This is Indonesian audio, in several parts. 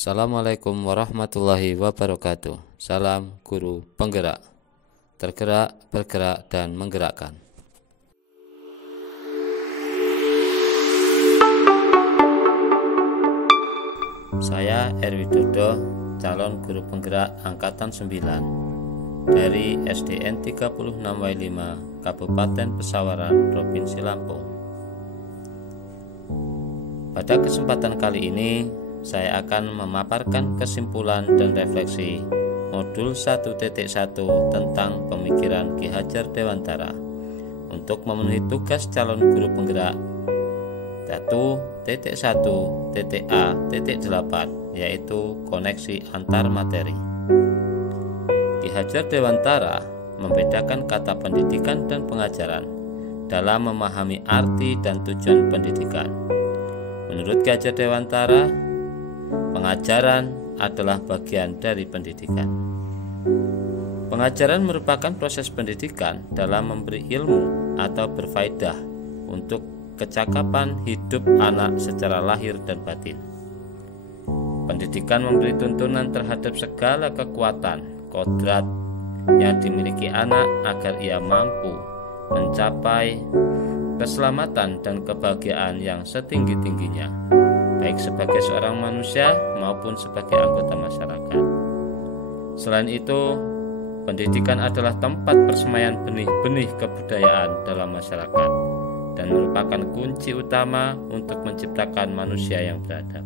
Assalamualaikum warahmatullahi wabarakatuh. Salam guru penggerak, tergerak, bergerak, dan menggerakkan. Saya Erwi Dodo, calon guru penggerak angkatan 9 dari SDN 36W5 Kabupaten Pesawaran, Provinsi Lampung. Pada kesempatan kali ini saya akan memaparkan kesimpulan dan refleksi modul 1.1 tentang pemikiran Ki Hajar Dewantara untuk memenuhi tugas calon guru penggerak 1.1.A.8, yaitu koneksi antar materi. Ki Hajar Dewantara membedakan kata pendidikan dan pengajaran dalam memahami arti dan tujuan pendidikan. Menurut Ki Hajar Dewantara, pengajaran adalah bagian dari pendidikan. Pengajaran merupakan proses pendidikan dalam memberi ilmu atau berfaedah untuk kecakapan hidup anak secara lahir dan batin. Pendidikan memberi tuntunan terhadap segala kekuatan, kodrat yang dimiliki anak agar ia mampu mencapai keselamatan dan kebahagiaan yang setinggi-tingginya, baik sebagai seorang manusia maupun sebagai anggota masyarakat. Selain itu, pendidikan adalah tempat persemaian benih-benih kebudayaan dalam masyarakat dan merupakan kunci utama untuk menciptakan manusia yang beradab.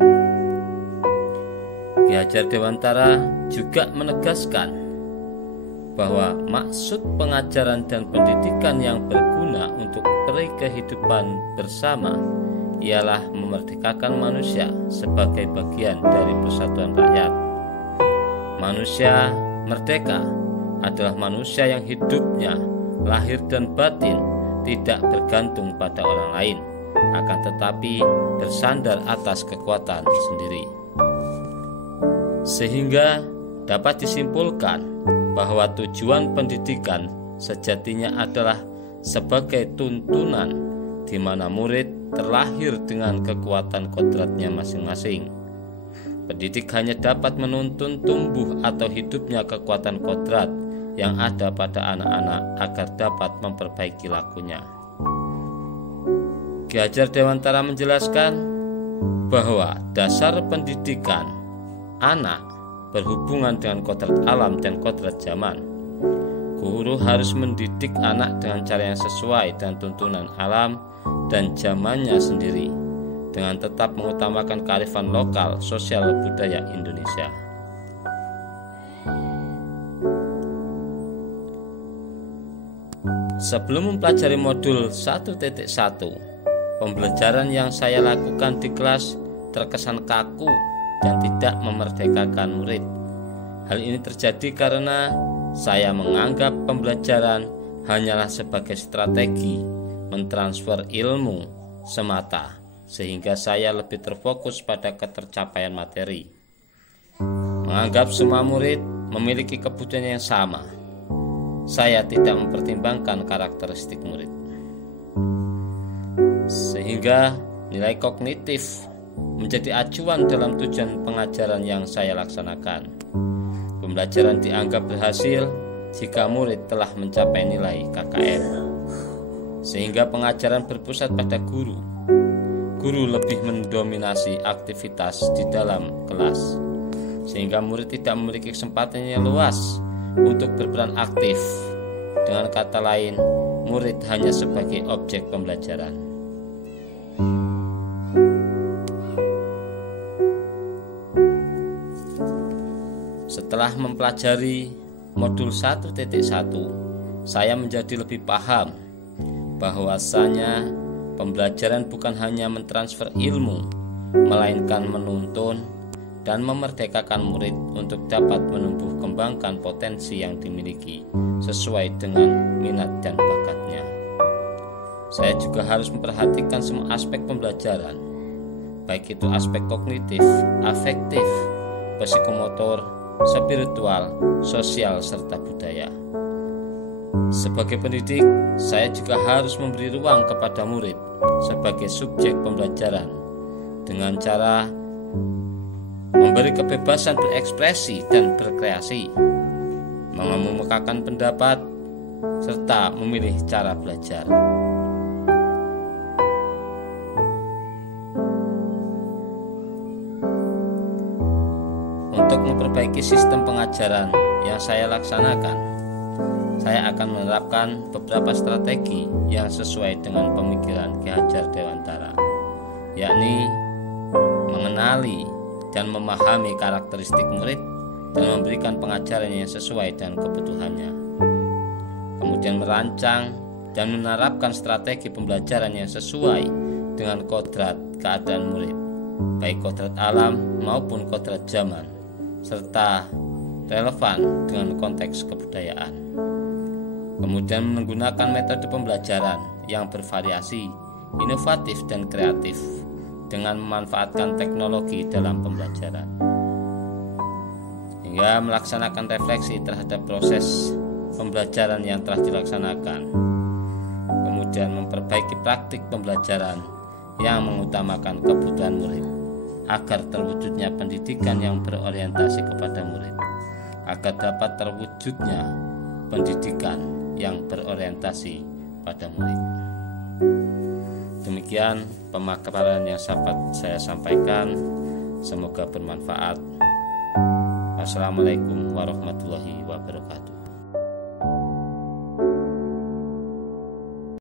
Ki Hajar Dewantara juga menegaskan bahwa maksud pengajaran dan pendidikan yang berguna untuk peraih kehidupan bersama ialah memerdekakan manusia sebagai bagian dari persatuan rakyat. Manusia merdeka adalah manusia yang hidupnya lahir dan batin tidak bergantung pada orang lain, akan tetapi bersandar atas kekuatan sendiri. Sehingga dapat disimpulkan bahwa tujuan pendidikan sejatinya adalah sebagai tuntunan di mana murid terlahir dengan kekuatan kodratnya masing-masing. Pendidik hanya dapat menuntun tumbuh atau hidupnya kekuatan kodrat yang ada pada anak-anak agar dapat memperbaiki lakunya. Ki Hajar Dewantara menjelaskan bahwa dasar pendidikan anak berhubungan dengan kodrat alam dan kodrat zaman. Guru harus mendidik anak dengan cara yang sesuai dengan tuntunan alam dan zamannya sendiri, dengan tetap mengutamakan kearifan lokal, sosial, budaya Indonesia. Sebelum mempelajari modul 1.1, pembelajaran yang saya lakukan di kelas terkesan kaku dan tidak memerdekakan murid. Hal ini terjadi karena saya menganggap pembelajaran hanyalah sebagai strategi mentransfer ilmu semata, sehingga saya lebih terfokus pada ketercapaian materi. Menganggap semua murid memiliki kebutuhan yang sama, saya tidak mempertimbangkan karakteristik murid. Sehingga nilai kognitif menjadi acuan dalam tujuan pengajaran yang saya laksanakan. Pembelajaran dianggap berhasil jika murid telah mencapai nilai KKM. Sehingga pengajaran berpusat pada guru. Guru lebih mendominasi aktivitas di dalam kelas, sehingga murid tidak memiliki kesempatan yang luas untuk berperan aktif. Dengan kata lain, murid hanya sebagai objek pembelajaran. Setelah mempelajari modul 1.1, saya menjadi lebih paham bahwasanya pembelajaran bukan hanya mentransfer ilmu, melainkan menuntun dan memerdekakan murid untuk dapat menumbuh kembangkan potensi yang dimiliki sesuai dengan minat dan bakatnya. Saya juga harus memperhatikan semua aspek pembelajaran, baik itu aspek kognitif, afektif, psikomotor, spiritual, sosial, serta budaya. Sebagai pendidik, saya juga harus memberi ruang kepada murid sebagai subjek pembelajaran dengan cara memberi kebebasan berekspresi dan berkreasi, mengemukakan pendapat, serta memilih cara belajar. Untuk memperbaiki sistem pengajaran yang saya laksanakan, saya akan menerapkan beberapa strategi yang sesuai dengan pemikiran Ki Hajar Dewantara, yakni mengenali dan memahami karakteristik murid dan memberikan pengajaran yang sesuai dengan kebutuhannya. Kemudian merancang dan menerapkan strategi pembelajaran yang sesuai dengan kodrat keadaan murid, baik kodrat alam maupun kodrat zaman, serta relevan dengan konteks kebudayaan. Kemudian menggunakan metode pembelajaran yang bervariasi, inovatif dan kreatif dengan memanfaatkan teknologi dalam pembelajaran, hingga melaksanakan refleksi terhadap proses pembelajaran yang telah dilaksanakan. Kemudian memperbaiki praktik pembelajaran yang mengutamakan kebutuhan murid agar terwujudnya pendidikan yang berorientasi kepada murid, agar dapat terwujudnya pendidikan yang berorientasi pada murid. Demikian pemaparan yang saya sampaikan, semoga bermanfaat. Wassalamualaikum warahmatullahi wabarakatuh.